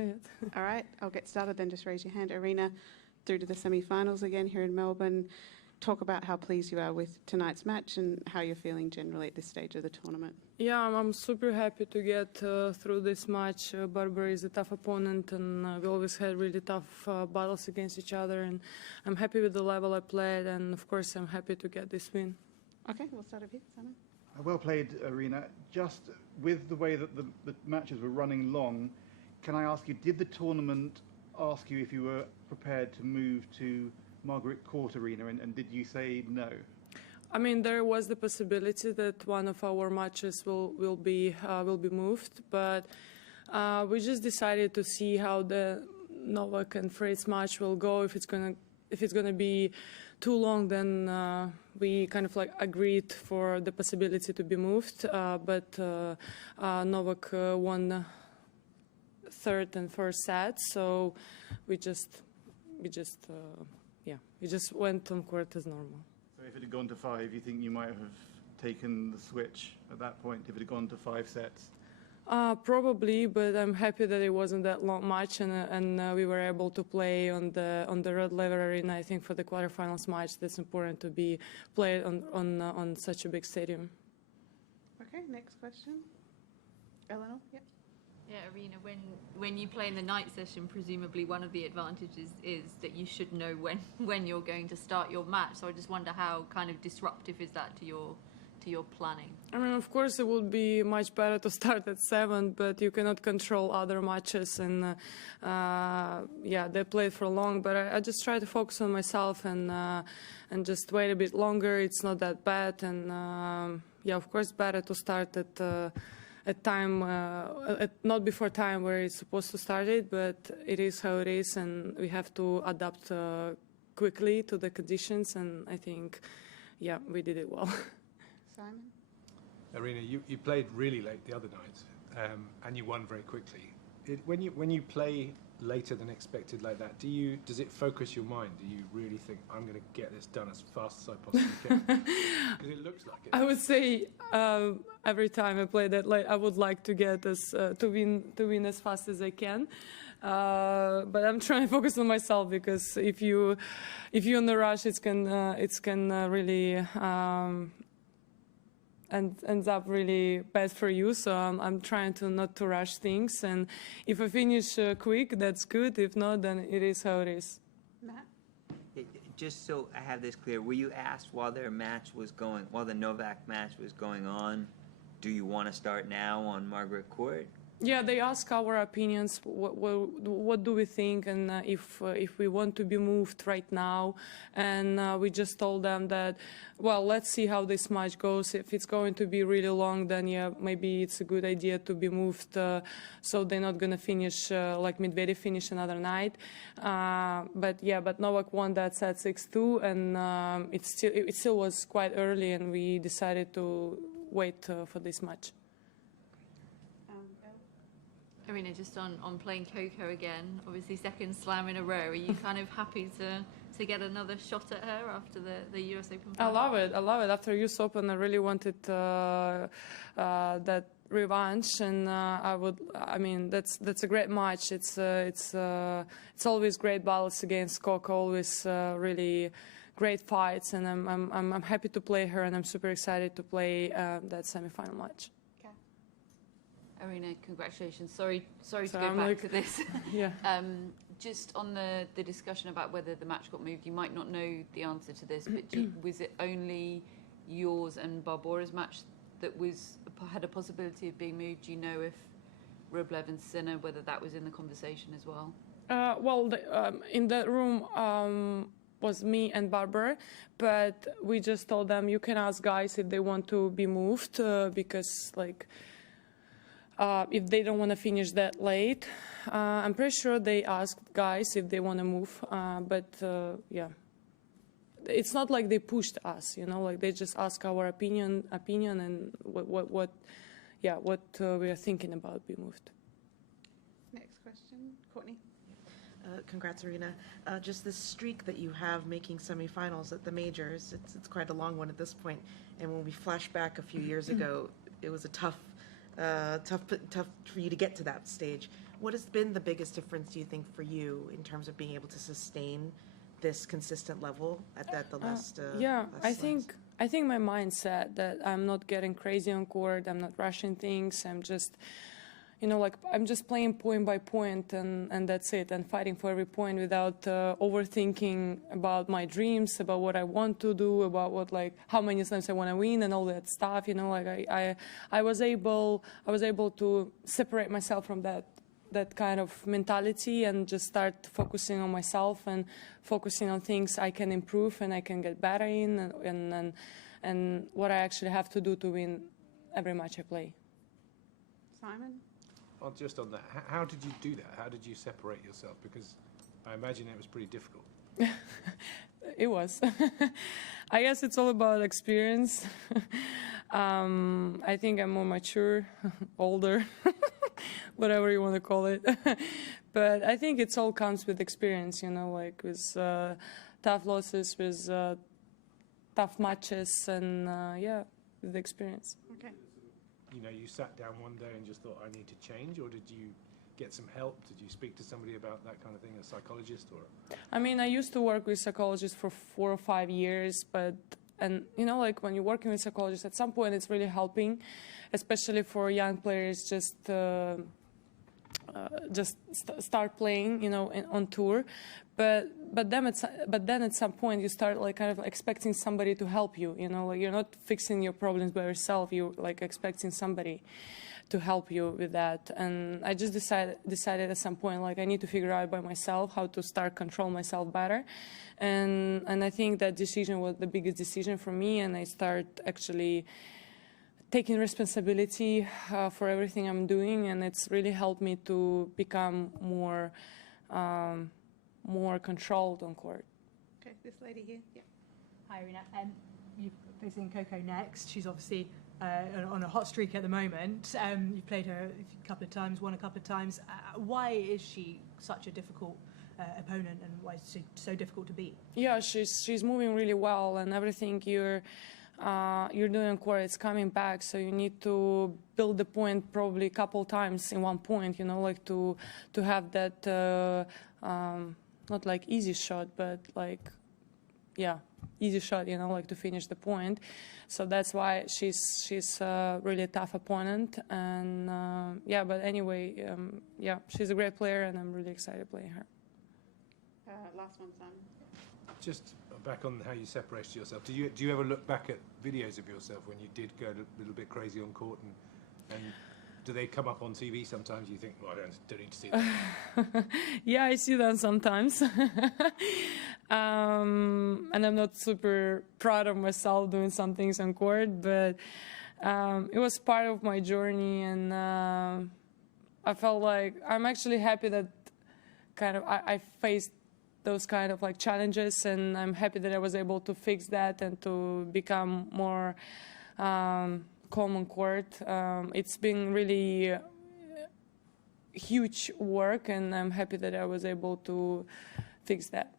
say it. All right, I'll get started then. Just raise your hand. Aryna, through to the semi-finals again here in Melbourne. Talk about how pleased you are with tonight's match and how you're feeling generally at this stage of the tournament. Yeah, I'm super happy to get through this match. Barbora is a tough opponent, and we always had really tough battles against each other. And I'm happy with the level I played, and of course, I'm happy to get this win. Okay, we'll start over here, Simon. Well played, Aryna. Just with the way that the matches were running long, can I ask you, did the tournament ask you if you were prepared to move to Margaret Court Arena, and did you say no? I mean, there was the possibility that one of our matches will be moved, but we just decided to see how the Novak and Fritz match will go. If it's gonna be too long, then we kind of like agreed for the possibility to be moved. But Novak won third and first set, so we just went on court as normal. So if it had gone to 5, you think you might have taken the switch at that point, if it had gone to 5 sets? Probably, but I'm happy that it wasn't that long match, and we were able to play on the Rod Laver Arena. I think for the quarterfinals match, that's important to be played on such a big stadium. Okay, next question. Eleanor, yep. Yeah, Aryna, when you play in the night session, presumably one of the advantages is that you should know when you're going to start your match. So I just wonder how kind of disruptive is that to your planning? I mean, of course, it would be much better to start at 7, but you cannot control other matches, and yeah, they played for long. But I just try to focus on myself and just wait a bit longer. It's not that bad, and yeah, of course, better to start at time, not before time where it's supposed to start it, but it is how it is, and we have to adapt quickly to the conditions, and I think, yeah, we did it well. Simon? Aryna, you played really late the other night, and you won very quickly. When you play later than expected like that, does it focus your mind? Do you really think, I'm going to get this done as fast as I possibly can? Because it looks like it. I would say every time I play that late, I would like to get to win as fast as I can. But I'm trying to focus on myself, because if you're in the rush, it can really and ends up really bad for you. So I'm trying to not to rush things, and if I finish quick, that's good. If not, then it is how it is. Matt? Just so I have this clear, were you asked while the Novak match was going on, do you want to start now on Margaret Court? Yeah, they ask our opinions. What do we think, and if we want to be moved right now, and we just told them that, well, let's see how this match goes. If it's going to be really long, then yeah, maybe it's a good idea to be moved, so they're not gonna finish like Medvedev finished another night. But Novak won that set 6-2, and it still was quite early, and we decided to wait for this match. Aryna, just on playing Coco again, obviously second slam in a row. Are you kind of happy to get another shot at her after the US Open? I love it. After US Open, I really wanted that revanche, and I mean, that's a great match. It's always great battles against Coco, always really great fights, and I'm happy to play her, and I'm super excited to play that semifinal match. Aryna, congratulations. Sorry to go back to this. Yeah. Just on the discussion about whether the match got moved, you might not know the answer to this, but was it only yours and Barbora's match that had a possibility of being moved? Do you know if Rublev and Sinner, whether that was in the conversation as well? Well, in that room was me and Barbora, but we just told them, you can ask guys if they want to be moved, because like, if they don't want to finish that late. I'm pretty sure they asked guys if they want to move, but yeah, it's not like they pushed us, you know, like they just ask our opinion and what we are thinking about being moved. Next question, Courtney. Congrats, Aryna. Just this streak that you have making semifinals at the majors, it's quite a long one at this point. And when we flash back a few years ago, it was a tough for you to get to that stage. What has been the biggest difference, do you think, for you in terms of being able to sustain this consistent level at the last? Yeah, last slams? I think my mindset that I'm not getting crazy on court, I'm not rushing things, I'm just, like I'm just playing point by point and that's it, and fighting for every point without overthinking about my dreams, about what I want to do, about how many slams I want to win and all that stuff. I was able to separate myself from that kind of mentality and just start focusing on myself and focusing on things I can improve and I can get better in and what I actually have to do to win every match I play. Simon? Well, just on that, how did you do that? How did you separate yourself? Because I imagine it was pretty difficult. It was. I guess it's all about experience. I think I'm more mature, older, whatever you want to call it. But I think it all comes with experience, with tough losses, with tough matches, and with experience. Okay. You sat down one day and just thought, I need to change, or did you get some help? Did you speak to somebody about that kind of thing, a psychologist? Or? I mean, I used to work with psychologists for 4 or 5 years, when you're working with psychologists, at some point it's really helping, especially for young players just start playing, on tour. But then at some point you start kind of expecting somebody to help you. You're not fixing your problems by yourself. You're expecting somebody to help you with that. And I just decided at some point I need to figure out by myself how to start control myself better. And I think that decision was the biggest decision for me. And I start actually taking responsibility for everything I'm doing, and it's really helped me to become more controlled on court. Okay, this lady here. Yeah. Hi, Aryna. You're facing Coco next. She's obviously on a hot streak at the moment. You've played her a couple of times, won a couple of times. Why is she such a difficult opponent, and why is she so difficult to beat? Yeah, she's moving really well, and everything you're doing on court, it's coming back. So you need to build the point probably a couple times in one point. To have that not easy shot, but easy shot. To finish the point. So that's why she's really a tough opponent. And but anyway, she's a great player, and I'm really excited playing her. Last one, Simon. Just back on how you separated yourself. Do you ever look back at videos of yourself when you did go a little bit crazy on court, and do they come up on TV sometimes? You think, well, I don't need to see that. Yeah, I see them sometimes. And I'm not super proud of myself doing some things on court, but it was part of my journey, and I felt like I'm actually happy that I faced those kind of challenges, and I'm happy that I was able to fix that and to become more calm on court. It's been really huge work, and I'm happy that I was able to fix that.